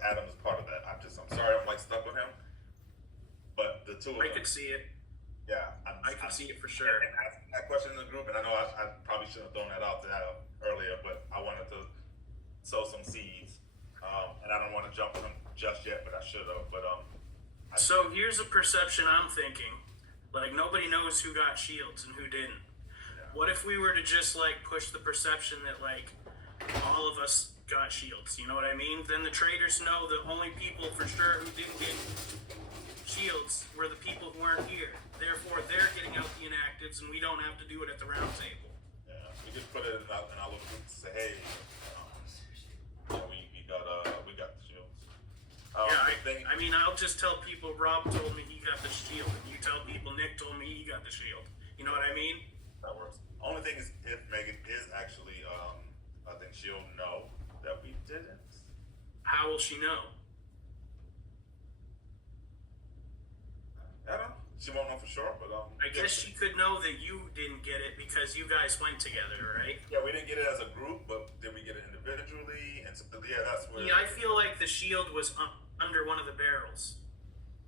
like Adam is part of that. I'm sorry, I'm like stuck with him. But the two of I them, could see it. yeah, I could see it for and, sure. and asking that question in the group, and I know I probably should have thrown that out there earlier, but I wanted to sow some seeds, and I don't want to jump on them just yet, but I should have. But So here's a perception I'm thinking. Like, nobody knows who got shields and who didn't. yeah. What if we were to just, like, push the perception that, like, all of us got shields? You know what I mean? Then the traitors know the only people for sure who didn't get shields were the people who aren't here. Therefore, they're getting out the inactives, and we don't have to do it at the round table. Yeah, we just put it in our little group to say, hey, we got the shields. I mean, I'll just tell people Rob told me he got the shield, and you tell people Nick told me he got the shield. You know what I mean? That works. Only thing is, if Megan is actually, I think she'll know that we didn't. How will she know? I don't know. She won't know for sure, but I guess she could know that you didn't get it because you guys went together, right? Yeah, we didn't get it as a group, but did we get it individually? And so, yeah, that's where. Yeah, I feel like the shield was under one of the barrels.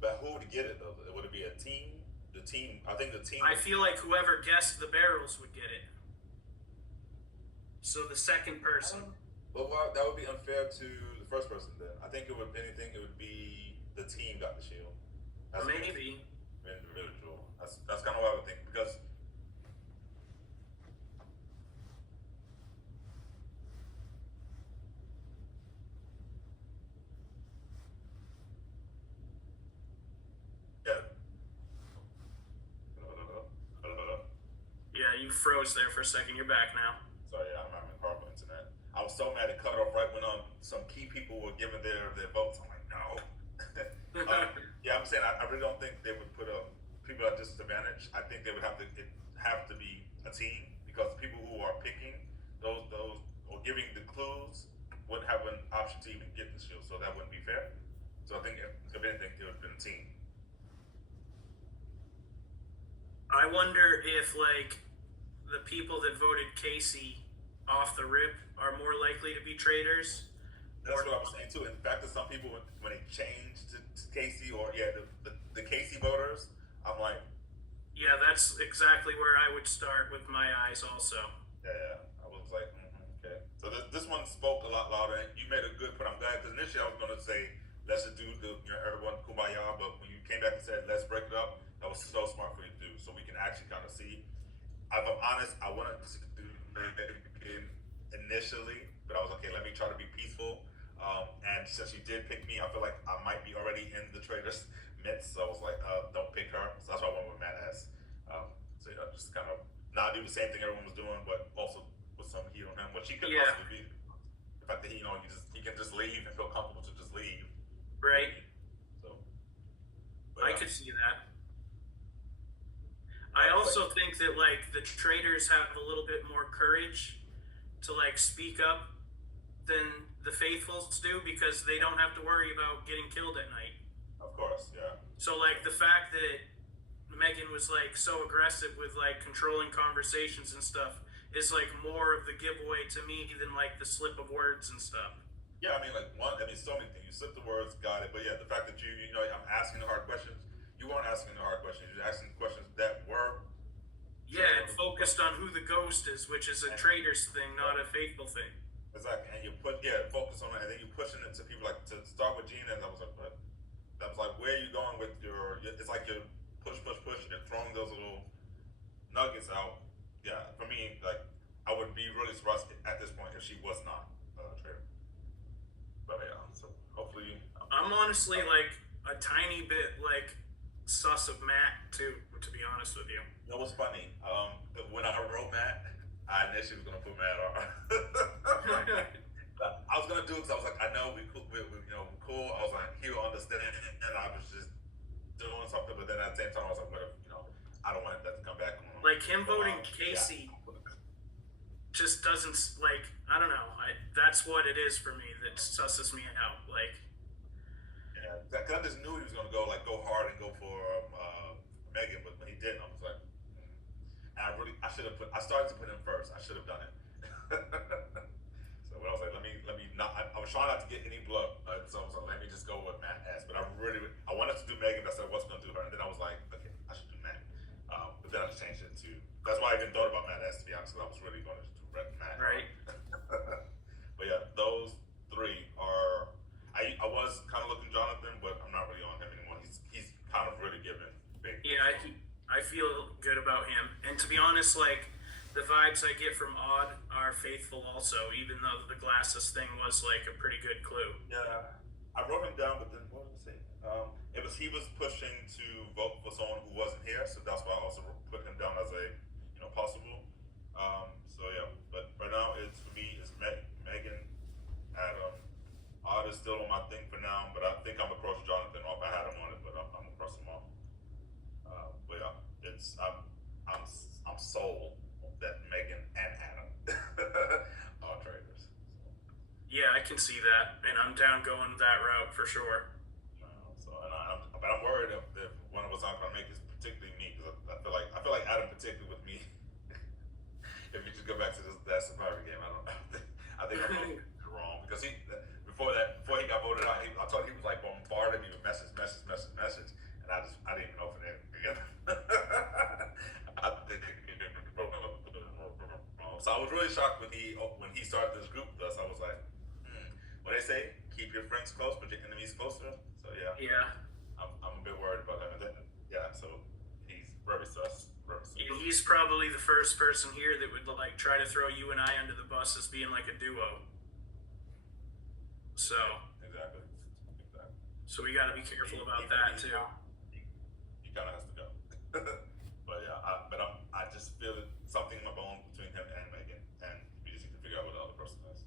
But who would get it though? Would it be a team? The team. I think the team. I feel like whoever guessed the barrels would get it. So the second person. But that would be unfair to the first person then. I think it would anything. It would be the team got the shield. As Maybe. Individual. That's kind of what I would think because. Yeah. Yeah, you froze there for a second. You're back now. Sorry, I'm having horrible internet. I was so mad it cut off right when some key people were giving their votes. I'm like, no. Yeah, I'm saying I really don't think they would put people at disadvantage. I think they would have to be a team because people who are picking those or giving the clues wouldn't have an option to even get the shield, so that wouldn't be fair. So I think if anything, it would have been a team. I wonder if, like, the people that voted Casey off the rip are more likely to be traitors. That's what I was saying too. In fact, that some people when they changed to Casey or the Casey voters, I'm like, yeah, that's exactly where I would start with my eyes also. Yeah, I was like, okay. So this one spoke a lot louder. You made a good point. I'm glad because initially I was going to say let's just do everyone kumbaya, but when you came back and said let's break it up, that was so smart for you to do. So we can actually kind of see. If I'm honest, I wanted to do it initially, but I was okay. Let me try to be peaceful. And since you did pick me, I feel like I might be already in the Traitors midst. So I was like, don't pick her. So that's why I went with Matt S. So just kind of not do the same thing everyone was doing, but also with some heat on him, which he could possibly be. The fact that he can just leave and feel comfortable to just leave. Right. So. I could see that. I also think that, like, the traitors have a little bit more courage to, like, speak up than the faithfuls do because they don't have to worry about getting killed at night. Of course, yeah. So, like, the fact that Megan was, like, so aggressive with, like, controlling conversations and stuff is, like, more of the giveaway to me than, like, the slip of words and stuff. Yeah, I mean, so many things. You slip the words, got it. But yeah, the fact that I'm asking the hard questions. You weren't asking the hard questions. You're asking questions that were. Yeah, and focused on who the ghost is, which is a traitor's thing, not a faithful thing. Exactly, and you focus on it, and then you're pushing it to people like to start with Gina, and I was like, what? That was like, where are you going with it's like you're push, you're throwing those little nuggets out. Yeah, for me, like, I would be really surprised at this point if she was not a traitor. But yeah, so hopefully. I'm honestly, like, a tiny bit, like, sus of Matt, too, to be honest with you. You know what's funny? When I wrote Matt, I initially was gonna put Matt on. I was gonna do it because I was like, I know we're cool. I was like, he'll understand, and I was just doing something. But then at the same time, I was like, what if, I don't want that to come back. Like him voting Casey just doesn't, like, I don't know. That's what it is for me that susses me out. Like, yeah, because I just knew he was gonna go hard and go for Megan, but when he didn't, I was like. And I started to put him first. I should have done it. So I was like, let me not. I was trying not to get any blood. So I was like, was kind of looking Jonathan, but I'm not really on him anymore. He's kind of really giving big. Yeah, I feel good about him. And to be honest, like, the vibes I get from Odd are faithful also, even though the glasses thing was like a pretty good clue. Yeah, I wrote him down, but then what did I say? He was pushing to vote for someone who wasn't here, so that's why I also put him down as a possible. So yeah, but right now for me it's Megan, Adam. Odd is still on my thing for now, but I think I'm across Jonathan off. I had him on it, but I'm across him off. But yeah, I'm sold that Megan and Adam are traitors. Yeah, I can see that, and I'm down going that route for sure. But I'm worried if one of us aren't gonna make it, particularly me, because I feel like Adam particularly with me. If you just go back to that Survivor game, I don't know. I think I'm voting wrong because before he got voted out, I thought he was like bombarding me with message, and I didn't even open it together. So I was really shocked when he started this group with us. I was like, what they say, keep your friends close, but your enemies closer. So yeah. Yeah. I'm a bit worried about him. And then, yeah, so he's very sus. He's probably the first person here that would like try to throw you and I under the bus as being like a duo. So. Exactly. So we got to be careful about that too. He kind of has to go. But yeah, I just feel something in my bone between him and Megan, and we just need to figure out what the other person is.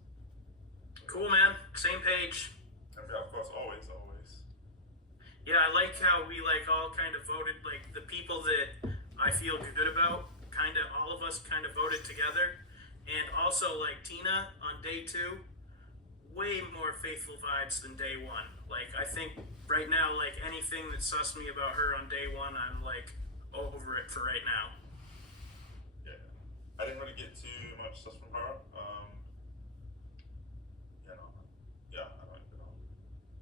Cool, man. Same page. Yeah, of course, always. Yeah, I like how we like all kind of voted, like the people that I feel good about, kind of all of us kind of voted together. And also like Tina on day 2, way more faithful vibes than day 1. Like I think right now, like anything that sussed me about her on day 1, I'm like over it for right now. Yeah, I didn't really get too much stuff from her.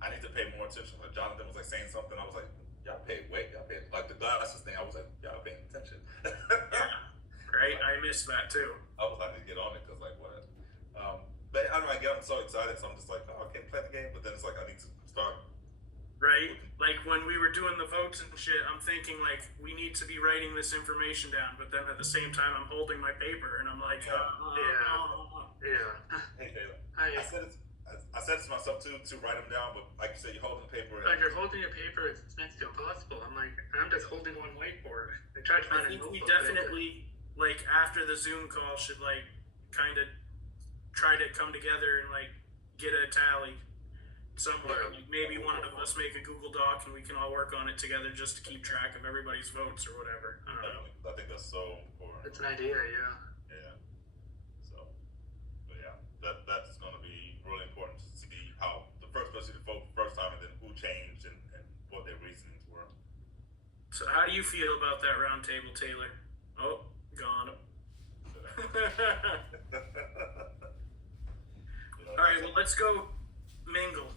I need to pay more attention. Like Jonathan was like saying something, I was like, y'all paid like the glasses thing. I was like, y'all paying attention. Yeah, right. I missed that too. I was like, I need to get on it because like what? But I don't know. I'm so excited, so I'm just like, oh, I can't play the game. But then it's like I need to start. Right. Like when we were doing the votes and shit, I'm thinking like we need to be writing this information down. But then at the same time, I'm holding my paper and I'm like, Yeah. Hey, Taylor. Hi. I said it to myself too to write them down, but like you said, you're holding the paper. Like you're holding a paper, it's next to impossible. I'm like, I'm just holding one whiteboard. I tried to find I think we definitely like after the Zoom call should like kind of try to come together and like get a tally somewhere. Like maybe one of us make a Google Doc and we can all work on it together just to keep track of everybody's votes or whatever. I don't know. I think that's so important. It's an idea, yeah. Yeah. So, but yeah, that's going to be really important to see how the first person to vote first time and then who changed and what their reasonings were. So how do you feel about that round table, Taylor? Oh, gone. All right, well, let's go mingle.